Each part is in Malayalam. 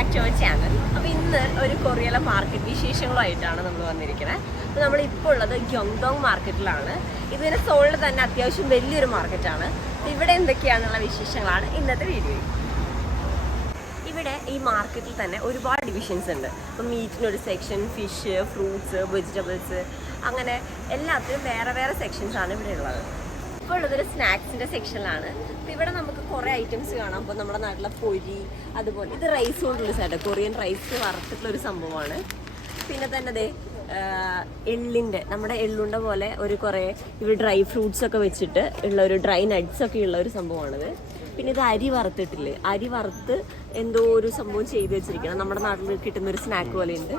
ബാക്ക് ടു അവർ ചാനൽ അപ്പോൾ ഇന്ന് ഒരു കൊറിയയിലെ മാർക്കറ്റ് വിശേഷങ്ങളുമായിട്ടാണ് നമ്മൾ വന്നിരിക്കുന്നത് അപ്പോൾ നമ്മൾ ഇപ്പോൾ ഉള്ളത് ഗ്യോങ്ഡോങ് മാർക്കറ്റിലാണ് ഇതിന് സോളിൽ തന്നെ അത്യാവശ്യം വലിയൊരു മാർക്കറ്റാണ് ഇവിടെ എന്തൊക്കെയാണെന്നുള്ള വിശേഷങ്ങളാണ് ഇന്നത്തെ വീഡിയോയിൽ ഇവിടെ ഈ മാർക്കറ്റിൽ തന്നെ ഒരുപാട് ഡിവിഷൻസ് ഉണ്ട്. ഇപ്പം മീറ്റിനൊരു സെക്ഷൻ ഫിഷ് ഫ്രൂട്ട്സ് വെജിറ്റബിൾസ് അങ്ങനെ എല്ലാത്തിനും വേറെ വേറെ സെക്ഷൻസ് ആണ് ഇവിടെ ഉള്ളത്. ഇപ്പോൾ ഉള്ളതൊരു സ്നാക്സിന്റെ സെക്ഷനിലാണ്. അപ്പോൾ ഇവിടെ നമുക്ക് കുറേ ഐറ്റംസ് കാണാം. അപ്പൊ നമ്മുടെ നാട്ടിലെ പൊരി അതുപോലെ ഇത് റൈസ് കൊണ്ടുള്ള സൈഡ് കൊറിയൻ റൈസ് വറുത്തിട്ടുള്ള ഒരു സംഭവമാണ്. പിന്നെ തന്നെ അതെ എള്ളിന്റെ നമ്മുടെ എള്ളുണ്ട പോലെ ഒരു കുറേ ഇവർ ഡ്രൈ ഫ്രൂട്ട്സ് ഒക്കെ വെച്ചിട്ട് ഉള്ള ഒരു ഡ്രൈ നട്ട്സ് ഒക്കെ ഉള്ള ഒരു സംഭവമാണിത്. പിന്നെ ഇത് അരി വറുത്തിട്ടില്ലേ? അരി വറുത്ത് എന്തോ ഒരു സംഭവം ചെയ്ത് വെച്ചിരിക്കണം. നമ്മുടെ നാട്ടിൽ കിട്ടുന്ന ഒരു സ്നാക്ക് പോലെയുണ്ട്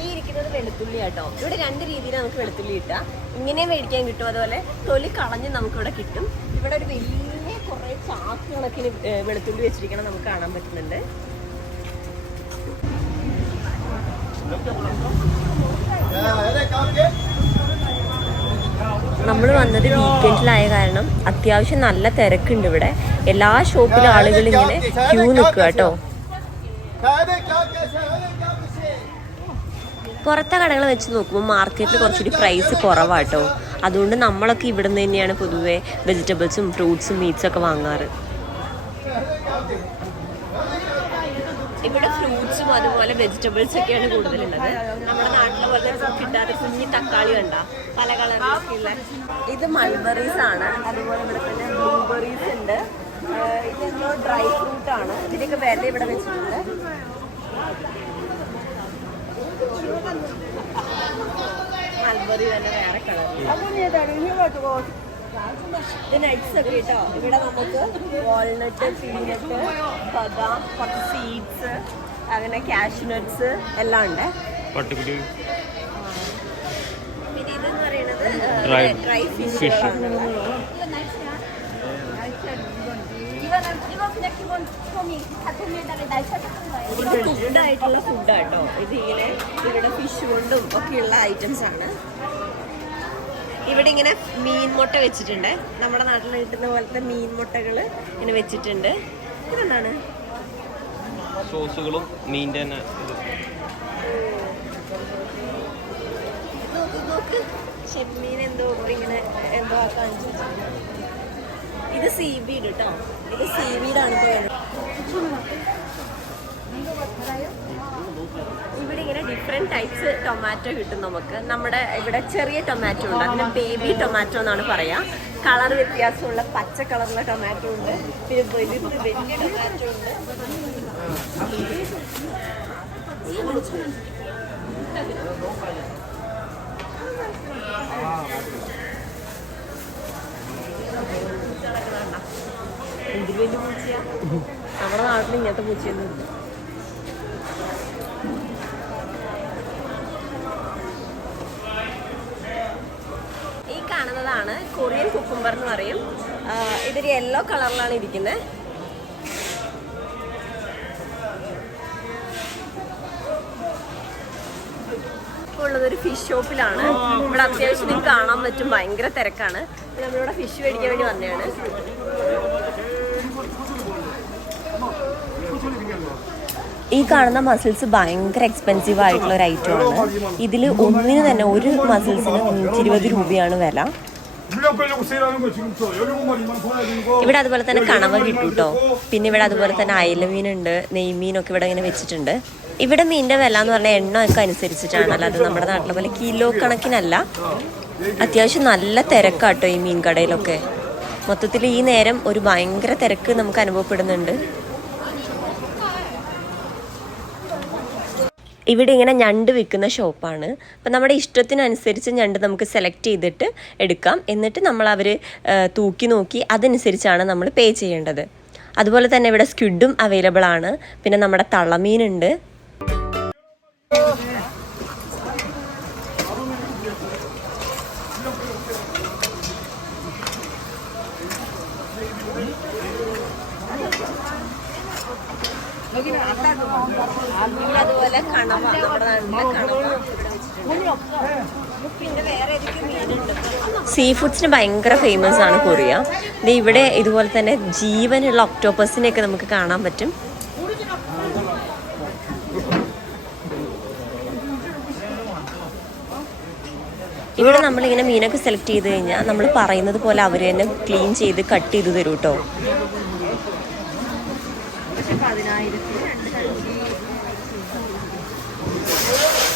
ഈ ഇരിക്കുന്നത് വെളുത്തുള്ളി കേട്ടോ ഇവിടെ രണ്ട് രീതിയിൽ നമുക്ക് വെളുത്തുള്ളി കിട്ടാം ഇങ്ങനെ മേടിക്കാൻ കിട്ടും. അതുപോലെ തൊലി കളഞ്ഞ് നമുക്കിവിടെ കിട്ടും. ഇവിടെ ഒരു വലിയ കുറേ ചാക്ക് കണക്കിന് വെളുത്തുള്ളി വെച്ചിരിക്കണം നമുക്ക് കാണാൻ പറ്റുന്നുണ്ട്. നമ്മൾ വന്നത് വീക്കെൻഡിലായ കാരണം അത്യാവശ്യം നല്ല തിരക്കുണ്ട് ഇവിടെ. എല്ലാ ഷോപ്പിലും ആളുകൾ ഇങ്ങനെ ക്യൂ നിൽക്കുക കേട്ടോ. പുറത്തെ കടകൾ വെച്ച് നോക്കുമ്പോൾ മാർക്കറ്റിൽ കുറച്ചൊരു പ്രൈസ് കുറവാട്ടോ. അതുകൊണ്ട് നമ്മളൊക്കെ ഇവിടെ നിന്ന് തന്നെയാണ് പൊതുവേ വെജിറ്റബിൾസും ഫ്രൂട്ട്സും മീറ്റ്സും ഒക്കെ വാങ്ങാറ്. ഇവിടെ ഫ്രൂട്ട്സും അതുപോലെ വെജിറ്റബിൾസ് ഒക്കെയാണ് കൂടുതലുള്ളത്. നമ്മുടെ നാട്ടിലെ പോലെ കിട്ടാതെ കുഞ്ഞി തക്കാളി കണ്ട പല കളറിലൊക്കെ ഉള്ള. ഇത് മൾബറീസ് ആണ്. അതുപോലെ ഇവിടെ തന്നെ ബ്ലൂബെറീസ് ഉണ്ട്. ഇതെന്തോ ഡ്രൈ ഫ്രൂട്ട് ആണ്. ഇതിന്റെയൊക്കെ വില ഇവിടെ വെച്ചിട്ടുണ്ട്. മൾബറി തന്നെ വേറെ കളർ. ഇത് നട്ട്സ് ഒക്കെ കേട്ടോ ഇവിടെ നമുക്ക് വാൾനട്ട് പീനട്ട് ബദാം കുറച്ച് സീഡ്സ് അങ്ങനെ കാഷ്യൂ നട്ട്സ് എല്ലാം ഉണ്ട്. പിന്നെ ഇതെന്ന് പറയുന്നത് Dry ഡ്രൈ fish. ഫിഷുകളാണ് 거예요. കുക്ക്ഡ് ആയിട്ടുള്ള ഫുഡാട്ടോ ഇത് ഇങ്ങനെ ഇവിടെ ഫിഷ് കൊണ്ടും ഒക്കെയുള്ള ഐറ്റംസ് ആണ് ഇവിടെ ഇങ്ങനെ മീൻ മുട്ട വെച്ചിട്ടുണ്ട് നമ്മുടെ നാട്ടിൽ കിട്ടുന്ന പോലത്തെ മീൻ മുട്ടകൾ ഇങ്ങനെ വെച്ചിട്ടുണ്ട് ഇതെന്താണ് സോസുകളും മീന്റെ തന്നെ ഇത്. നോക്ക് നോക്ക് ചെമ്മീൻ എന്തോ ഇങ്ങനെ എന്തോ ആക്കാൻ വെച്ചിട്ടുണ്ട്. ഇത് സീബീഡ് കേട്ടോ ഇത് സീബീഡാണ് ഇപ്പോൾ വരുന്നത് ഇവിടെ ഇങ്ങനെ ഡിഫറെന്റ് ടൈപ്സ് ടൊമാറ്റോ കിട്ടും നമുക്ക്. നമ്മുടെ ഇവിടെ ചെറിയ ടൊമാറ്റോ ഉണ്ട്. അതിന് ബേബി ടൊമാറ്റോ എന്നാണ് പറയാ. കളർ വ്യത്യാസമുള്ള പച്ച കളറുള്ള ടൊമാറ്റോ ഉണ്ട്. പിന്നെ വലുത് വലിയ ടൊമാറ്റോ ഉണ്ട്. നമ്മുടെ നാട്ടിൽ ഇങ്ങനത്തെ പൂച്ചയൊന്നും ഈ കാണുന്നതാണ് കൊറിയൻ കുക്കുംബർ എന്ന് പറയും. ഇതൊരു യെല്ലോ കളറിലാണ് ഇരിക്കുന്നത് ഒരു ഫിഷ് ഷോപ്പിലാണ്. ഇവിടെ അത്യാവശ്യം കാണാൻ പറ്റും. ഭയങ്കര തിരക്കാണ്. നമ്മളിവിടെ ഫിഷ് മേടിക്കാൻ വേണ്ടി വന്നതാണ്. ഈ കാണുന്ന മസിൽസ് ഭയങ്കര എക്സ്പെൻസീവ് ആയിട്ടുള്ള ഒരു ആണ്. ഇതിൽ ഒന്നിന് തന്നെ ഒരു മസിൽസിന് നൂറ്റിരുപത് രൂപയാണ് വില. ഇവിടെ അതുപോലെ തന്നെ കണവ കിട്ടും കേട്ടോ പിന്നെ ഇവിടെ അതുപോലെ തന്നെ അയല മീനുണ്ട് നെയ്മീനൊക്കെ ഇവിടെ ഇങ്ങനെ വെച്ചിട്ടുണ്ട്. ഇവിടെ മീനിന്റെ വില എന്ന് പറഞ്ഞാൽ എണ്ണമൊക്കെ അനുസരിച്ചിട്ടാണ് അല്ലാതെ നമ്മുടെ നാട്ടിലെ പോലെ കിലോ കണക്കിനല്ല. അത്യാവശ്യം നല്ല തിരക്കാട്ടോ ഈ മീൻ കടയിലൊക്കെ. മൊത്തത്തിൽ ഈ നേരം ഒരു ഭയങ്കര തിരക്ക് നമുക്ക് അനുഭവപ്പെടുന്നുണ്ട്. ഇവിടെ ഇങ്ങനെ ഞണ്ട് വിൽക്കുന്ന ഷോപ്പാണ്. അപ്പം നമ്മുടെ ഇഷ്ടത്തിനനുസരിച്ച് ഞണ്ട് നമുക്ക് സെലക്ട് ചെയ്തിട്ട് എടുക്കാം. എന്നിട്ട് നമ്മൾ അവർ തൂക്കി നോക്കി അതനുസരിച്ചാണ് നമ്മൾ പേ ചെയ്യേണ്ടത്. അതുപോലെ തന്നെ ഇവിടെ സ്ക്വിഡും അവൈലബിൾ ആണ്. പിന്നെ നമ്മുടെ തളമീനുണ്ട്. അതുപോലെ കണവ നമ്മുടെ നാട്ടിലെ കണവ. ഇവിടെ വെച്ചിട്ടുണ്ട് പിന്നെ വേറെ ഏതൊക്കെ മീനുണ്ട് സീ ഫുഡ്സിന് ഭയങ്കര ഫേമസ് ആണ് കൊറിയ. ഇവിടെ ഇതുപോലെ തന്നെ ജീവനുള്ള ഒക്ടോപ്പസിനെ ഒക്കെ നമുക്ക് കാണാൻ പറ്റും. ഇവിടെ നമ്മളിങ്ങനെ മീനൊക്കെ സെലക്ട് ചെയ്ത് കഴിഞ്ഞാൽ നമ്മൾ പറയുന്നത് പോലെ അവർ തന്നെ ക്ലീൻ ചെയ്ത് കട്ട് ചെയ്ത് തരും കേട്ടോ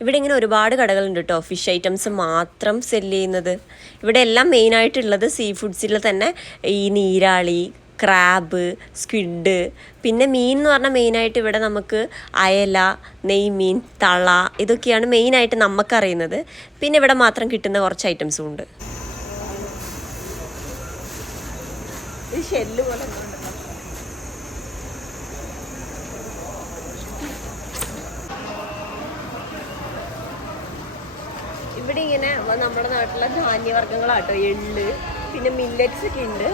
ഇവിടെ ഇങ്ങനെ ഒരുപാട് കടകളുണ്ട് കേട്ടോ ഫിഷ് ഐറ്റംസ് മാത്രം സെല്ല് ചെയ്യുന്നത്. ഇവിടെ എല്ലാം മെയിനായിട്ടുള്ളത് സീ ഫുഡ്സിൽ തന്നെ ഈ നീരാളി ക്രാബ് സ്ക്വിഡ് പിന്നെ മീൻ എന്ന് പറഞ്ഞാൽ മെയിനായിട്ട് ഇവിടെ നമുക്ക് അയല നെയ്മീൻ തള ഇതൊക്കെയാണ് മെയിനായിട്ട് നമുക്കറിയുന്നത് പിന്നെ ഇവിടെ മാത്രം കിട്ടുന്ന കുറച്ച് ഐറ്റംസും ഉണ്ട്. ഷെല്ല് പോലെ ഇവിടെ ഇങ്ങനെ നമ്മുടെ നാട്ടിലെ ധാന്യവർഗങ്ങളാട്ടോ എള്ള് പിന്നെ മില്ലറ്റ്സ് ഒക്കെ ഉണ്ട്.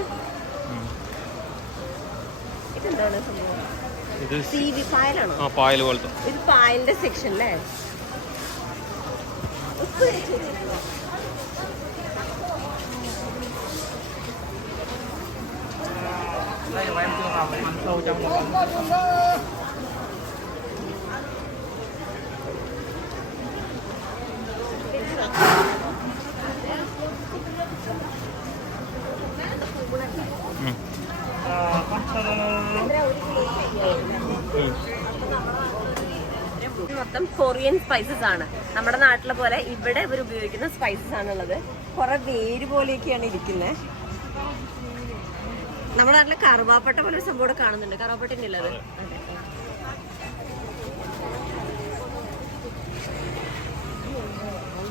ഇതെന്താണ് സംഭവം? ഇത് പായലാണോ? ആ പായൽ പോലത്തെ. ഇത് പായലിന്റെ സെക്ഷൻ അല്ലേ? ഇത് മൊത്തം കൊറിയൻ സ്പൈസസ് ആണ്. നമ്മുടെ നാട്ടിലെ പോലെ ഇവിടെ ഇവർ ഉപയോഗിക്കുന്ന സ്പൈസസ് ആണുള്ളത്. കുറെ വേര് പോലെയൊക്കെയാണ് ഇരിക്കുന്നത്. നമ്മുടെ നാട്ടിലെ കറുവാപ്പട്ട പോലെ ഒരു സംഭവം ഇവിടെ കാണുന്നുണ്ട്. കറുവാപ്പട്ടന്റെ ഉള്ളത് അത്? അതെ.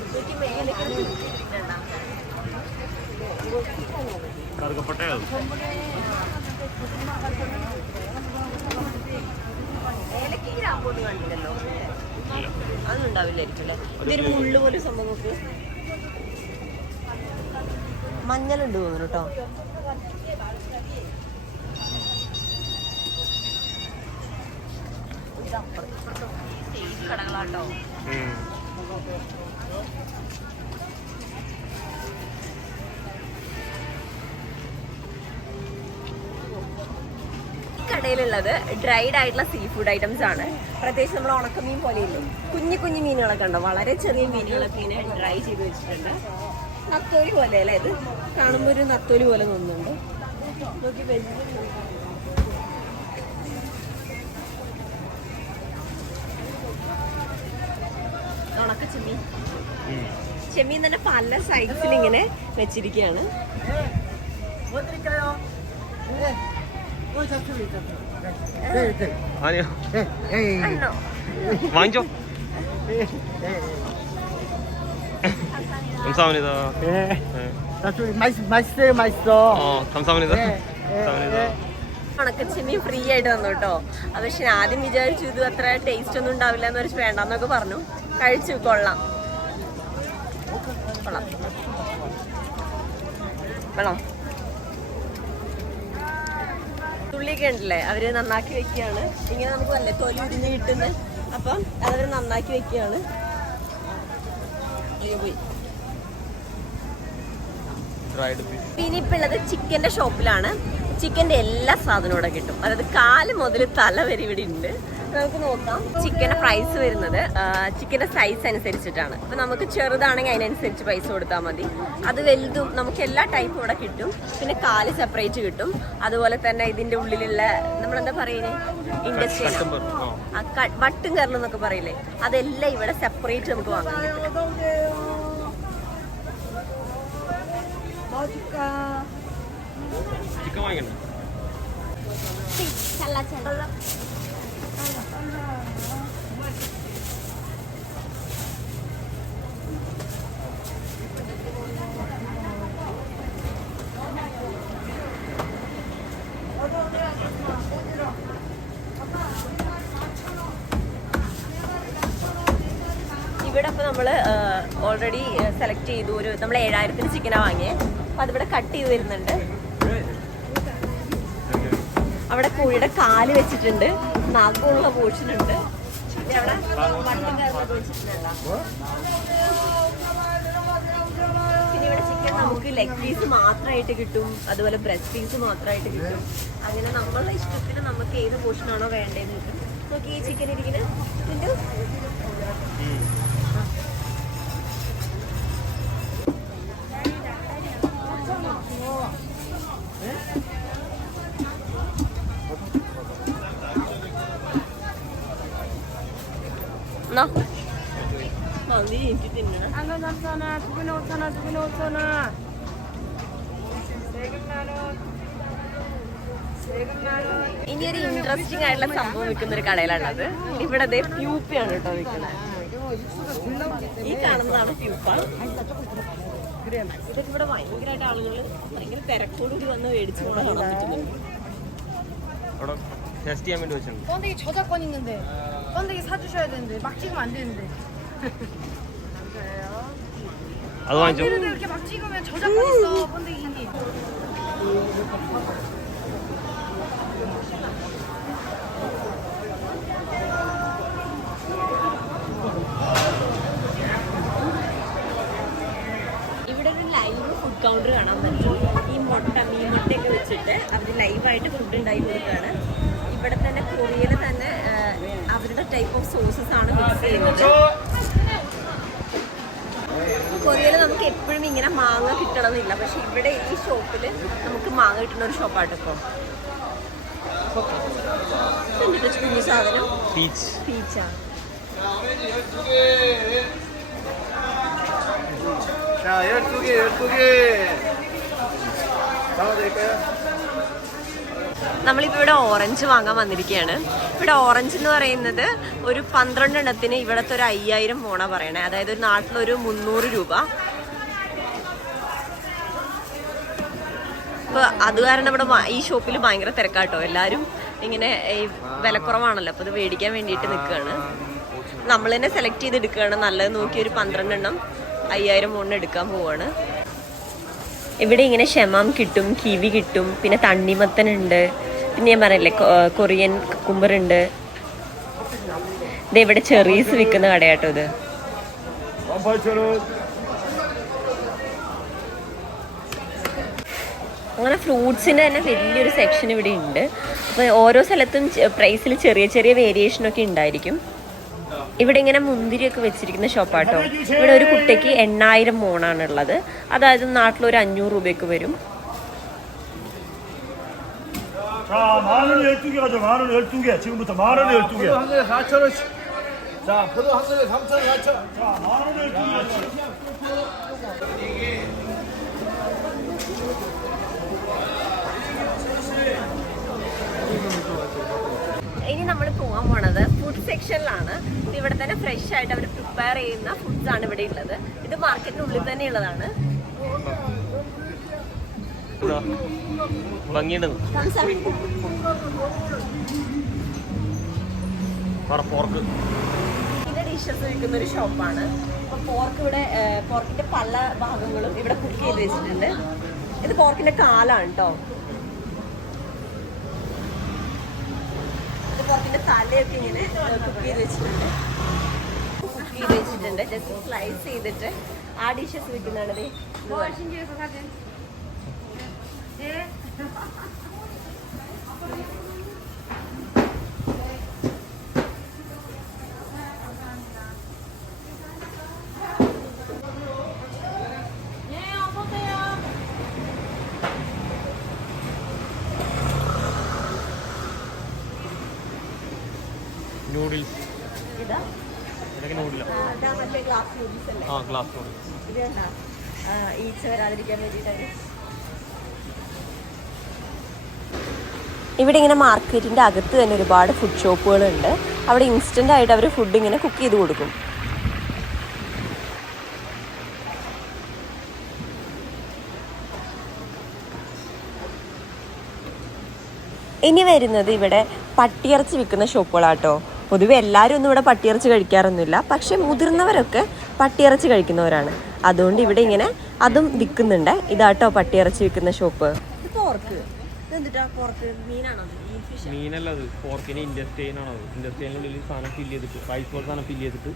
ഇതിലേക്ക് മേലേക്ക് ഒരു ഇട്ടിട്ടുണ്ടോ? കറുകപ്പട്ടയോ ഏലക്കയും ഗ്രാമ്പൊന്നും കണ്ടില്ലല്ലോ. ഇല്ല അതൊന്നും ഉണ്ടാവില്ലായിരിക്കും അല്ലേ ഇതൊരു മുള്ളു പോലെ സംഭവം നോക്ക്. മഞ്ഞളുണ്ട് തോന്നുന്നു കേട്ടോ കടകളാട്ടോ. ഉം. ഡ്രൈഡ് ആയിട്ടുള്ള സീ ഫുഡ് ഐറ്റംസ് ആണ്. പ്രത്യേകിച്ച് നമ്മൾ ഉണക്കമീൻ പോലെ പോലെയില്ലേ? കുഞ്ഞു കുഞ്ഞു മീനുകളൊക്കെ ഉണ്ടോ? വളരെ ചെറിയ മീനുകളൊക്കെ ഇങ്ങനെ ഡ്രൈ ചെയ്ത് വെച്ചിട്ടുണ്ട്. നത്തോലി പോലെ അല്ലേ ഇത്? കാണുമ്പോൾ ഒരു നത്തോലി പോലെ തോന്നുന്നുണ്ട്. നോക്കി ഉണക്ക ചെമ്മീൻ. ചെമ്മീൻ തന്നെ പല സൈസിൽ ഇങ്ങനെ വെച്ചിരിക്കുകയാണ് 아니요 അന്നോ വാങ്ങിച്ചോ 감사합니다 예. 네. 나중에 맛있, 맛있어요, 맛있어. 어 감사합니다 네, 감사합니다 ഉണക്കച്ചെമ്മീൻ ഫ്രീ ആയിട്ട് തന്നു കേട്ടോ അത് പക്ഷെ ഞാൻ ആദ്യം വിചാരിച്ചു ഇത് അത്ര ടേസ്റ്റ് ഒന്നും ഉണ്ടാവില്ല എന്ന് വെച്ച് വേണ്ടെന്നൊക്കെ പറഞ്ഞു കഴിച്ചു കൊള്ളാം കൊള്ളാം വേണോ തുള്ളിയൊക്കെ ഉണ്ടല്ലേ? അവർ നന്നാക്കി വെക്കുകയാണ്. ഇങ്ങനെ നമുക്ക് വല്ല തൊലി ഉരിഞ്ഞ് കിട്ടുന്നത് അപ്പം അതവര് നന്നാക്കി വെക്കുകയാണ്. പോയി. ഉള്ളത് ചിക്കന്റെ ഷോപ്പിലാണ്. ചിക്കന്റെ എല്ലാ സാധനവും ഇവിടെ കിട്ടും. അതായത് കാൽ മുതൽ തല വരെ ഇവിടെ ഉണ്ട്. നമുക്ക് നോക്കാം. ചിക്കന്റെ പ്രൈസ് വരുന്നത് ചിക്കന്റെ സൈസ് അനുസരിച്ചിട്ടാണ്. അപ്പൊ നമുക്ക് ചെറുതാണെങ്കിൽ അതിനനുസരിച്ച് പൈസ കൊടുത്താൽ മതി. അത് വലുതും നമുക്ക് എല്ലാ ടൈപ്പും ഇവിടെ കിട്ടും. പിന്നെ കാൽ സെപ്പറേറ്റ് കിട്ടും. അതുപോലെ തന്നെ ഇതിന്റെ ഉള്ളിലുള്ള നമ്മളെന്താ പറയുന്നത് ഇൻഡസ്ട്രിയൽ വട്ടും കയറണം എന്നൊക്കെ പറയില്ലേ? അതെല്ലാം ഇവിടെ സെപ്പറേറ്റ് നമുക്ക് വാങ്ങാൻ കിട്ടും. ചിക്കൻ വാങ്ങിക്കണ്ട? ഇവിടെ അപ്പോൾ നമ്മൾ ഓൾറെഡി സെലക്ട് ചെയ്തു ഒരു നമ്മൾ ഏഴായിരത്തിന് ചിക്കനാണ് വാങ്ങിയത് അപ്പോൾ അതിവിടെ കട്ട് ചെയ്ത് വരുന്നുണ്ട്. അവിടെ കോഴിയുടെ കാൽ വെച്ചിട്ടുണ്ട്. നാക്കുള്ള പോർഷൻ ഉണ്ട് പിന്നെ ഇവിടെ ചിക്കൻ നമുക്ക് ലെഗ് പീസ് മാത്രമായിട്ട് കിട്ടും. അതുപോലെ ബ്രസ്റ്റ് പീസ് മാത്രമായിട്ട് കിട്ടും. അങ്ങനെ നമ്മളുടെ ഇഷ്ടത്തിന് നമുക്ക് ഏത് പോർഷനാണോ വേണ്ടതെന്ന് നോക്കി. ഈ ചിക്കൻ ഇരിക്കുന്നത്. 안간 3,000원, 두근에 5,000원, 두근에 5,000원. 세금 만 원. 세금 만 원. ഇനി ഒരു ഇൻട്രസ്റ്റിംഗ് ആയിട്ടുള്ള സംഭവം വിൽക്കുന്ന ഒരു കടയിലാണത് ഇവിടെ ദേ പ്യൂപ്പയാണ് കേട്ടോ വിൽക്കുന്നത് ഈ കാണുന്നതാണ് പ്യൂപ്പ ഇതൊക്കെ ഇവിടെ ഭയങ്കരമായിട്ട് ആളുകൾ ഭയങ്കര തിരക്കോടുകൂടി വന്ന് മേടിച്ചു പോകാൻ കാണാൻ പറ്റുന്നുണ്ട് അവിടെ ടെസ്റ്റ് ചെയ്യാൻ വേണ്ടി വെച്ചിട്ടുണ്ട് 번데기 저작권 있는데. 번데기 사주셔야 되는데. 막 찍으면 안 되는데. അത് വാങ്ങിച്ചോ 근데 이렇게 막 찍으면 저작권 있어, 번데기. ഇവിടെ ഒരു ലൈവ് ഫുഡ് കൗണ്ടർ കാണാൻ പറ്റും ഈ മുട്ട മീൻ മുട്ടയൊക്കെ വെച്ചിട്ട് അവർ ലൈവായിട്ട് ഫുഡ് ഉണ്ടാക്കി കൊടുക്കുകയാണ് ഇവിടെ തന്നെ കൊറിയയിൽ തന്നെ ആ, അവരുടെ ടൈപ്പ് ഓഫ് സോസസ് ആണ് മിക്സ് ചെയ്യുന്നത് കൊറിയയിൽ നമുക്ക് എപ്പോഴും ഇങ്ങനെ മാങ്ങ കിട്ടണമെന്നില്ല പക്ഷെ ഇവിടെ ഈ ഷോപ്പിൽ നമുക്ക് മാങ്ങ കിട്ടുന്ന ഒരു ഷോപ്പാണ് ഇപ്പോൾ എന്നിട്ട് കുഞ്ഞു സാധനം പീച്ച് പീച്ചാണ് 자, 12개, 12개. 담아드릴까요? നമ്മളിപ്പോൾ ഇവിടെ ഓറഞ്ച് വാങ്ങാൻ വന്നിരിക്കുകയാണ് ഇവിടെ ഓറഞ്ച് എന്ന് പറയുന്നത് ഒരു പന്ത്രണ്ടെണ്ണത്തിന് ഇവിടുത്തെ ഒരു അയ്യായിരം പോണ പറയണേ. അതായത് ഒരു നാട്ടിലൊരു മുന്നൂറ് രൂപ. അപ്പോൾ അത് കാരണം ഇവിടെ ഈ ഷോപ്പിൽ ഭയങ്കര തിരക്കാട്ടോ. എല്ലാരും ഇങ്ങനെ ഈ വിലക്കുറവാണല്ലോ. അപ്പോൾ ഇത് മേടിക്കാൻ വേണ്ടിയിട്ട് നിൽക്കുകയാണ്. നമ്മൾ തന്നെ സെലക്ട് ചെയ്ത് എടുക്കുകയാണ് നല്ലത് നോക്കി ഒരു പന്ത്രണ്ടെണ്ണം അയ്യായിരം മൂന്ന് എടുക്കാൻ പോവാണ്. ഇവിടെ ഇങ്ങനെ ഷെമാം കിട്ടും കിവി കിട്ടും പിന്നെ തണ്ണിമത്തനുണ്ട്. പിന്നെ ഞാൻ പറഞ്ഞില്ലേ കൊറിയൻ കുമ്പറുണ്ട്. ഇത് ഇവിടെ ചെറീസ് വിൽക്കുന്ന കടയാട്ടോ ഇത്. 18,000원. അങ്ങനെ ഫ്രൂട്ട്സിന്റെ തന്നെ വലിയൊരു സെക്ഷൻ ഇവിടെ ഉണ്ട്. അപ്പോൾ ഓരോ സ്ഥലത്തും പ്രൈസിൽ ചെറിയ ചെറിയ വേരിയേഷനൊക്കെ ഉണ്ടായിരിക്കും. ഇവിടെ ഇങ്ങനെ മുന്തിരിയൊക്കെ വെച്ചിരിക്കുന്ന ഷോപ്പാട്ടോ. ഇവിടെ ഒരു കുട്ടിക്ക് എണ്ണായിരം മോണാണ് ഉള്ളത് അതായത് നാട്ടിൽ ഒരു അഞ്ഞൂറ് രൂപയ്ക്ക് വരും. 자, 만 원에 12개 가져. 만 원에 12개. 지금부터 만 원에 12개. 한 그릇 4,000원씩. 자, 포도 한 그릇 3,000원, 4,000원. 자, 만 원에 12개. ഇനി നമ്മൾ പോകാൻ പോണത് ഫുഡ് സെക്ഷനിലാണ് ഇത് ഇവിടെ തന്നെ ഫ്രഷ് ആയിട്ട് അവർ പ്രിപ്പയർ ചെയ്യുന്ന ഫുഡ്സ് ആണ് ഇവിടെ ഉള്ളത് ഇത് മാർക്കറ്റിനുള്ളിൽ തന്നെ ഉള്ളതാണ് ഇതാ ഭംഗിയുണ്ട് പോർക്ക് ഇതിന്റെ ഡിഷസ് വിൽക്കുന്ന ഒരു ഷോപ്പാണ് അപ്പൊ പോർക്ക് ഇവിടെ പോർക്കിന്റെ പല ഭാഗങ്ങളും ഇവിടെ കുക്ക് ചെയ്ത് വെച്ചിട്ടുണ്ട്. ഇത് പോർക്കിന്റെ കാലാണ് കേട്ടോ ഇത് പോർക്കിന്റെ തലയൊക്കെ ഇങ്ങനെ കുക്ക് ചെയ്ത് വെച്ചിട്ടുണ്ട്. കുക്ക് ചെയ്ത് വെച്ചിട്ടുണ്ട്. ജസ്റ്റ് സ്ലൈസ് ചെയ്തിട്ട് ആ ഡിഷസ് വിൽക്കുന്നതാണ് നൂഡിൽസ് ആ, ഗ്ലാസ് നൂഡിൽസ് ഈച്ച വരാതിരിക്കാൻ വേണ്ടിയിട്ടാണ്. ഇവിടെ ഇങ്ങനെ മാർക്കറ്റിന്റെ അകത്ത് തന്നെ ഒരുപാട് ഫുഡ് ഷോപ്പുകളുണ്ട് അവിടെ ഇൻസ്റ്റന്റ് ആയിട്ട് അവർ ഫുഡ് ഇങ്ങനെ കുക്ക് ചെയ്ത് കൊടുക്കും. ഇനി വരുന്നത് ഇവിടെ പട്ടിയിറച്ചി വിൽക്കുന്ന ഷോപ്പുകളാട്ടോ പൊതുവെ എല്ലാവരും ഒന്നും ഇവിടെ പട്ടിയിറച്ചി കഴിക്കാറൊന്നുമില്ല. പക്ഷെ മുതിർന്നവരൊക്കെ പട്ടിയിറച്ചി കഴിക്കുന്നവരാണ്. അതുകൊണ്ട് ഇവിടെ ഇങ്ങനെ അതും വിൽക്കുന്നുണ്ട്. ഇതാട്ടോ പട്ടിയിറച്ചി വിൽക്കുന്ന ഷോപ്പ് പോർക്ക് ഇതെന്തിട്ടാ? പോർക്ക് മീനാണോ ഫിഷ് മീനല്ല അത്. പോർക്കിന് ഇൻഡസ്ട്രിയൻ ആണ് അത്. ഇൻഡസ്ട്രിയലിനുള്ളിൽ സാധനം ഫില്ല് ചെയ്തിട്ട് റൈസ് പോലെ സാധനം ഫില്ല് ചെയ്തിട്ട്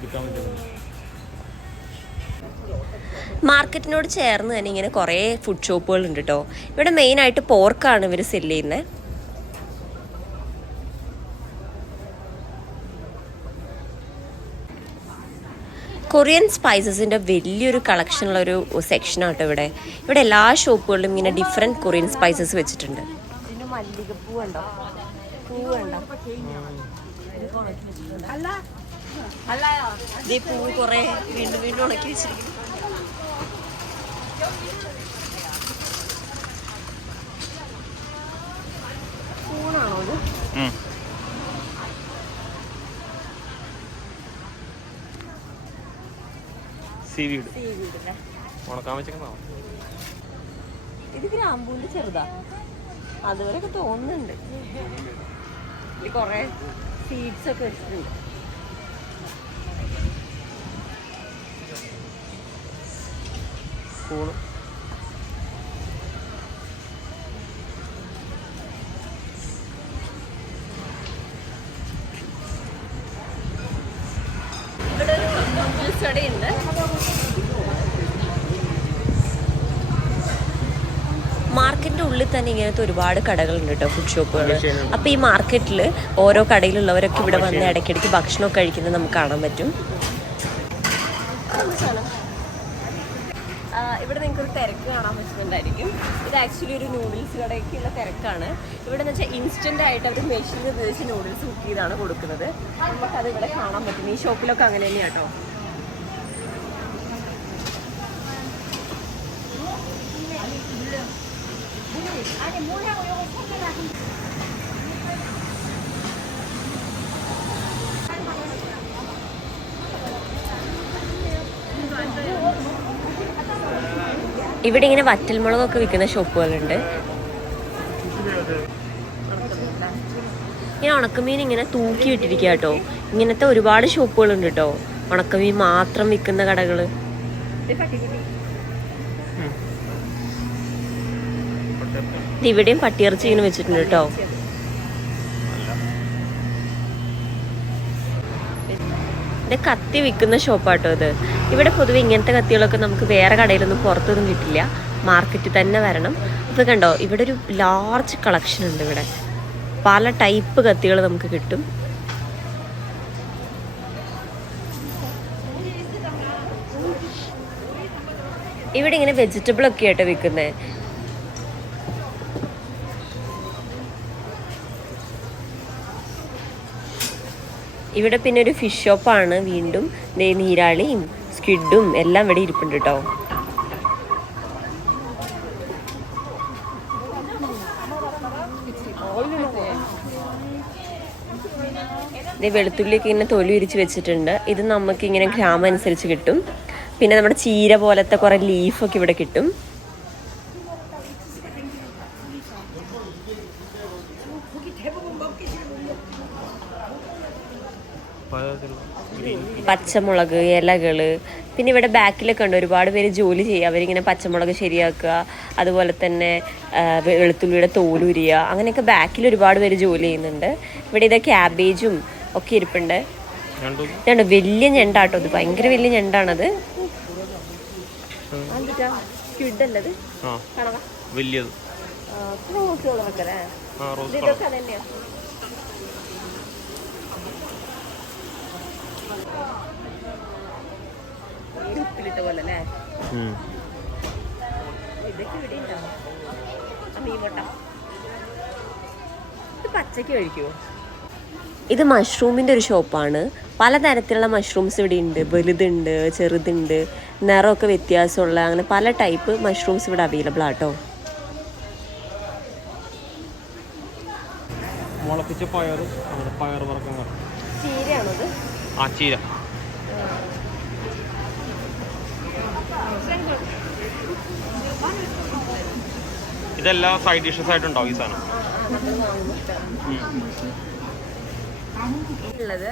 വിൽക്കാൻ പറ്റുന്നത് മാർക്കറ്റിനോട് ചേർന്ന് തന്നെ ഇങ്ങനെ കുറേ ഫുഡ് ഷോപ്പുകൾ ഉണ്ട് കേട്ടോ ഇവിടെ മെയിനായിട്ട് പോർക്കാണ് ഇവർ സെല്ല് ചെയ്യുന്നത് കൊറിയൻ സ്പൈസസിന്റെ വലിയൊരു കളക്ഷനുള്ളൊരു ഒരു കേട്ടോ ഇവിടെ. ഇവിടെ എല്ലാ ഷോപ്പുകളിലും ഇങ്ങനെ ഡിഫറെന്റ് കൊറിയൻ സ്പൈസസ് വെച്ചിട്ടുണ്ട്. പൂവ് കുറേ വീണ്ടും വീണ്ടും ഉണക്കി വെച്ചിരിക്കുന്നു. പൂണാണോ ഇത് സീ വീട് ഉണക്കാൻ വെച്ചേക്കുന്നതാണ് ഇത് ഗ്രാമ്പൂന്റെ ചെറുതാ. അതുപോലെയൊക്കെ തോന്നുന്നുണ്ട്. ഇത് കൊറേ സീഡ്സ് ഒക്കെ വെച്ചിട്ടുണ്ട്. സ്പൂണ് തന്നെ ഇങ്ങനത്തെ ഒരുപാട് കടകളുണ്ട് കേട്ടോ ഫുഡ് ഷോപ്പുകൾ അപ്പൊ ഈ മാർക്കറ്റിൽ ഓരോ കടയിലുള്ളവരൊക്കെ ഇവിടെ വന്ന് ഇടയ്ക്കിടയ്ക്ക് ഭക്ഷണമൊക്കെ കഴിക്കുന്നത് നമുക്ക് കാണാൻ പറ്റും. ആ, ഇവിടെ നിങ്ങൾക്ക് ഒരു തിരക്ക് കാണാൻ പറ്റുന്നുണ്ടായിരിക്കും. ഇത് ആക്ച്വലി ഒരു നൂഡിൽസ് കടയ്ക്കുള്ള തിരക്കാണ്. ഇവിടെ എന്ന് വെച്ചാൽ ഇൻസ്റ്റന്റ് ആയിട്ട് അവർ മെഷീനിൽ ഉപയോഗിച്ച് നൂഡിൽസ് കുക്ക് ചെയ്താണ് കൊടുക്കുന്നത്. നമുക്കത് ഇവിടെ കാണാൻ പറ്റും. ഈ ഷോപ്പിലൊക്കെ അങ്ങനെ തന്നെയാണ് ഇവിടെ ഇങ്ങനെ വറ്റൽമുളകൊക്കെ വിൽക്കുന്ന ഷോപ്പുകളുണ്ട്. ഇങ്ങനെ ഉണക്കമീൻ ഇങ്ങനെ തൂക്കി വിട്ടിരിക്കുക കേട്ടോ ഇങ്ങനത്തെ ഒരുപാട് ഷോപ്പുകളുണ്ട് കേട്ടോ ഉണക്കമീൻ മാത്രം വിൽക്കുന്ന കടകൾ. ഇവിടെയും പട്ടിയിറച്ചി ഇങ്ങനെ വെച്ചിട്ടുണ്ട് കേട്ടോ ഇത് കത്തി വിൽക്കുന്ന ഷോപ്പാട്ടോ ഇത്. ഇവിടെ പൊതുവെ ഇങ്ങനത്തെ കത്തികളൊക്കെ നമുക്ക് വേറെ കടയിലൊന്നും പുറത്തൊന്നും കിട്ടില്ല. മാർക്കറ്റിൽ തന്നെ വരണം. അപ്പോൾ കണ്ടോ ഇവിടെ ഒരു ലാർജ് കളക്ഷൻ ഉണ്ട് ഇവിടെ. പല ടൈപ്പ് കത്തികൾ നമുക്ക് കിട്ടും. ഇവിടെ ഇങ്ങനെ വെജിറ്റബിൾ ഒക്കെ ആയിട്ട് വിൽക്കുന്നത് ഇവിടെ പിന്നെ ഒരു ഫിഷ് ഷോപ്പാണ് വീണ്ടും. ദേ നീരാളിയും സ്ക്വിഡും എല്ലാം ഇവിടെ ഇരിപ്പുണ്ട് കേട്ടോ വെളുത്തുള്ളിയൊക്കെ ഇങ്ങനെ തൊലി ഉരിച്ച് വെച്ചിട്ടുണ്ട്. ഇത് നമുക്ക് ഇങ്ങനെ ഗ്രാം അനുസരിച്ച് കിട്ടും. പിന്നെ നമ്മുടെ ചീര പോലത്തെ കുറേ ലീഫൊക്കെ ഇവിടെ കിട്ടും. പച്ചമുളക് ഇലകൾ പിന്നെ ഇവിടെ ബാക്കിലൊക്കെ ഉണ്ട്. ഒരുപാട് പേര് ജോലി ചെയ്യുക. അവരിങ്ങനെ പച്ചമുളക് ശരിയാക്കുക. അതുപോലെ തന്നെ വെളുത്തുള്ളിയുടെ തോലുരിയ അങ്ങനെയൊക്കെ ബാക്കിൽ ഒരുപാട് പേര് ജോലി ചെയ്യുന്നുണ്ട്. ഇവിടെ ഇത് ക്യാബേജും ഒക്കെ ഇരിപ്പുണ്ട്. ഞണ്ട്. വലിയ ഞണ്ടാട്ടോ ഇത്. ഭയങ്കര വലിയ ഞണ്ടാണത്. വലിയത്. ഇതൊക്കെ അതന്നെയാ? ഉപ്പിലിട്ട പോലെ അല്ലേ ഇതൊക്കെ ഇവിടെ ഉണ്ടാവും ആ മീൻമുട്ട ഇത് പച്ചക്ക് കഴിക്കുമോ ഇത് മഷ്റൂമിന്റെ ഒരു ഷോപ്പാണ്. പലതരത്തിലുള്ള മഷ്റൂംസ് ഇവിടെ ഉണ്ട്. വലുതുണ്ട് ചെറുതുണ്ട് നിറമൊക്കെ വ്യത്യാസമുള്ള അങ്ങനെ പല ടൈപ്പ് മഷ്റൂംസ് ഇവിടെ അവൈലബിൾ ആട്ടോ. മുളപ്പിച്ച പയർ പയർ വർഗങ്ങൾ. ആ ചീര. ഇതെല്ലാം സൈഡ് ഡിഷസ് ആയിട്ടുണ്ടാവും ഈ സാധനം. ഉള്ളത്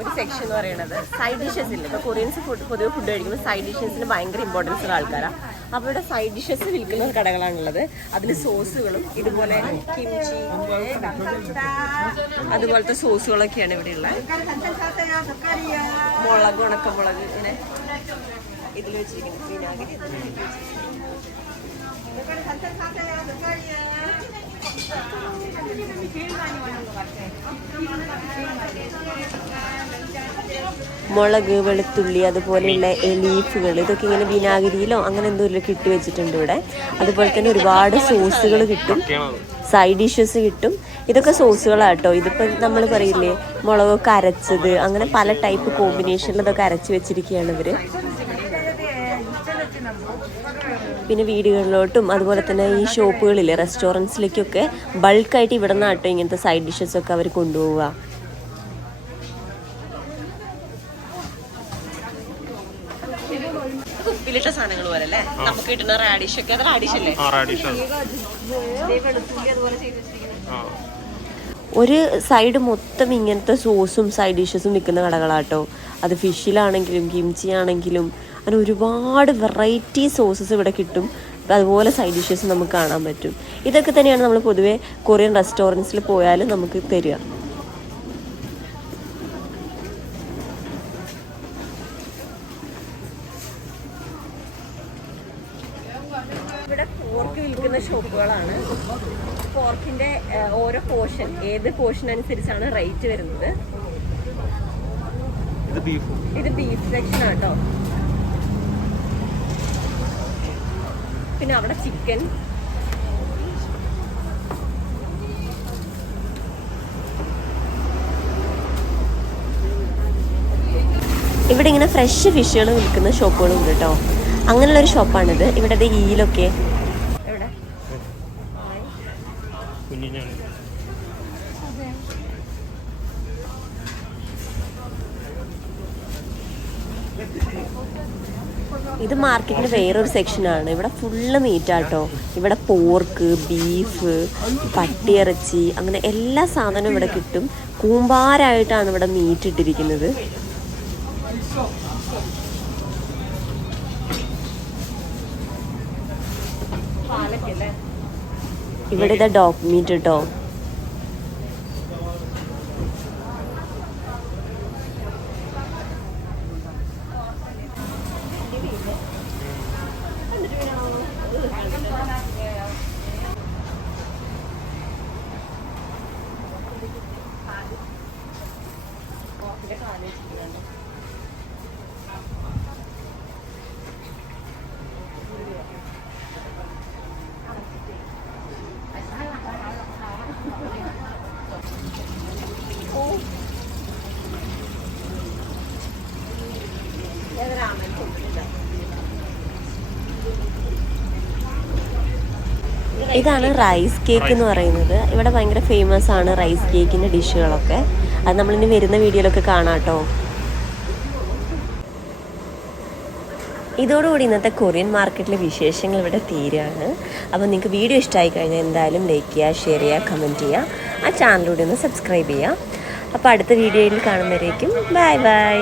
ഒരു സെക്ഷൻ എന്ന് പറയുന്നത് സൈഡ് ഡിഷസ് ഇല്ല? ഇപ്പോൾ കൊറിയൻസ് ഫുഡ് പൊതുവെ ഫുഡ് കഴിക്കുമ്പോൾ സൈഡ് ഡിഷസിന് ഭയങ്കര ഇമ്പോർട്ടൻസ് ഉള്ള ആൾക്കാരാണ് അപ്പോൾ ഇവിടെ സൈഡ് ഡിഷസ് വിൽക്കുന്ന കടകളാണുള്ളത്. അതിൽ സോസുകളും ഇതുപോലെ കിംചി അതുപോലത്തെ സോസുകളൊക്കെയാണ് ഇവിടെ ഉള്ളത്. മുളക് ഉണക്കമുളക് ഇങ്ങനെ ഇതിൽ വെച്ചിരിക്കുന്നത്. വിനാഗിരി മുളക് വെളുത്തുള്ളി അതുപോലെയുള്ള ലീഫുകൾ ഇതൊക്കെ ഇങ്ങനെ വിനാഗിരിയിലോ അങ്ങനെ എന്തോ കിട്ടി വെച്ചിട്ടുണ്ട് ഇവിടെ. അതുപോലെ തന്നെ ഒരുപാട് സോസുകൾ കിട്ടും. സൈഡ് ഡിഷസ് കിട്ടും. ഇതൊക്കെ സോസുകളാട്ടോ ഇതിപ്പോൾ നമ്മൾ പറയില്ലേ മുളകൊക്കെ അരച്ചത്. അങ്ങനെ പല ടൈപ്പ് കോമ്പിനേഷനിൽ ഇതൊക്കെ അരച്ച് വെച്ചിരിക്കുകയാണ് ഇവർ പിന്നെ വീടുകളിലോട്ടും അതുപോലെ തന്നെ ഈ ഷോപ്പുകളിൽ റെസ്റ്റോറന്റ്സിലേക്കൊക്കെ ബൾക്കായിട്ട് ഇവിടെ നിന്നാട്ടോ ഇങ്ങനത്തെ സൈഡ് ഡിഷസ് ഒക്കെ അവർ കൊണ്ടുപോവുക. ഉപ്പിലിട്ട സാധനങ്ങൾ പോലെ അല്ലേ? നമുക്ക് കിട്ടുന്ന റാഡിഷ് ഒക്കെ. അത് റാഡിഷ് അല്ലേ? ഒരു സൈഡ് മൊത്തം ഇങ്ങനത്തെ സോസും സൈഡ് ഡിഷസും വിൽക്കുന്ന കടകളാട്ടോ അത് ഫിഷിലാണെങ്കിലും കിംച്ചി ആണെങ്കിലും അങ്ങനെ ഒരുപാട് വെറൈറ്റി സോസസ് ഇവിടെ കിട്ടും. അതുപോലെ സൈഡ് ഡിഷസ് നമുക്ക് കാണാൻ പറ്റും. ഇതൊക്കെ തന്നെയാണ് നമ്മൾ പൊതുവേ കൊറിയൻ റെസ്റ്റോറന്റ്സിൽ പോയാലും നമുക്ക് തരിക. ഇവിടെ പോർക്ക് വിൽക്കുന്ന ഷോപ്പുകളാണ് പോർക്കിന്റെ ഓരോ പോർഷൻ ഏത് പോർഷൻ അനുസരിച്ചാണ് റേറ്റ് വരുന്നത്? ഇത് ബീഫ് സെക്ഷൻ ആട്ടോ. പിന്നെ അവിടെ ചിക്കൻ ഇവിടെ ഇങ്ങനെ ഫ്രഷ് ഫിഷുകൾ വിൽക്കുന്ന ഷോപ്പുകളും ഉണ്ട് കേട്ടോ അങ്ങനെയുള്ളൊരു ഷോപ്പാണിത് ഇവിടെ ദേ ഈലൊക്കെ ഇത് മാർക്കറ്റിന്റെ വേറൊരു സെക്ഷനാണ് ഇവിടെ ഫുള്ള് മീറ്റാട്ടോ ഇവിടെ പോർക്ക് ബീഫ് പട്ടിയിറച്ചി അങ്ങനെ എല്ലാ സാധനവും ഇവിടെ കിട്ടും. കൂമ്പാരായിട്ടാണ് ഇവിടെ മീറ്റ് ഇട്ടിരിക്കുന്നത്. ഇവിടെ ഇതാ ഡോഗ് മീറ്റ് കേട്ടോ ഇതാണ് റൈസ് കേക്ക് എന്ന് പറയുന്നത്. ഇവിടെ ഭയങ്കര ഫേമസ് ആണ് റൈസ് കേക്കിന്റെ ഡിഷുകളൊക്കെ അത് നമ്മളിനി വരുന്ന വീഡിയോയിലൊക്കെ കാണാം കേട്ടോ. ഇതോടുകൂടി ഇന്നത്തെ കൊറിയൻ മാർക്കറ്റിലെ വിശേഷങ്ങൾ ഇവിടെ തീരുകയാണ് അപ്പോൾ നിങ്ങൾക്ക് വീഡിയോ ഇഷ്ടമായി കഴിഞ്ഞാൽ എന്തായാലും ലൈക്ക് ചെയ്യുക ഷെയർ ചെയ്യുക കമന്റ് ചെയ്യുക. ആ ചാനലിലൂടെ ഒന്ന് സബ്സ്ക്രൈബ് ചെയ്യുക. അപ്പോൾ അടുത്ത വീഡിയോയിൽ കാണുമ്പോഴേക്കും ബൈ ബൈ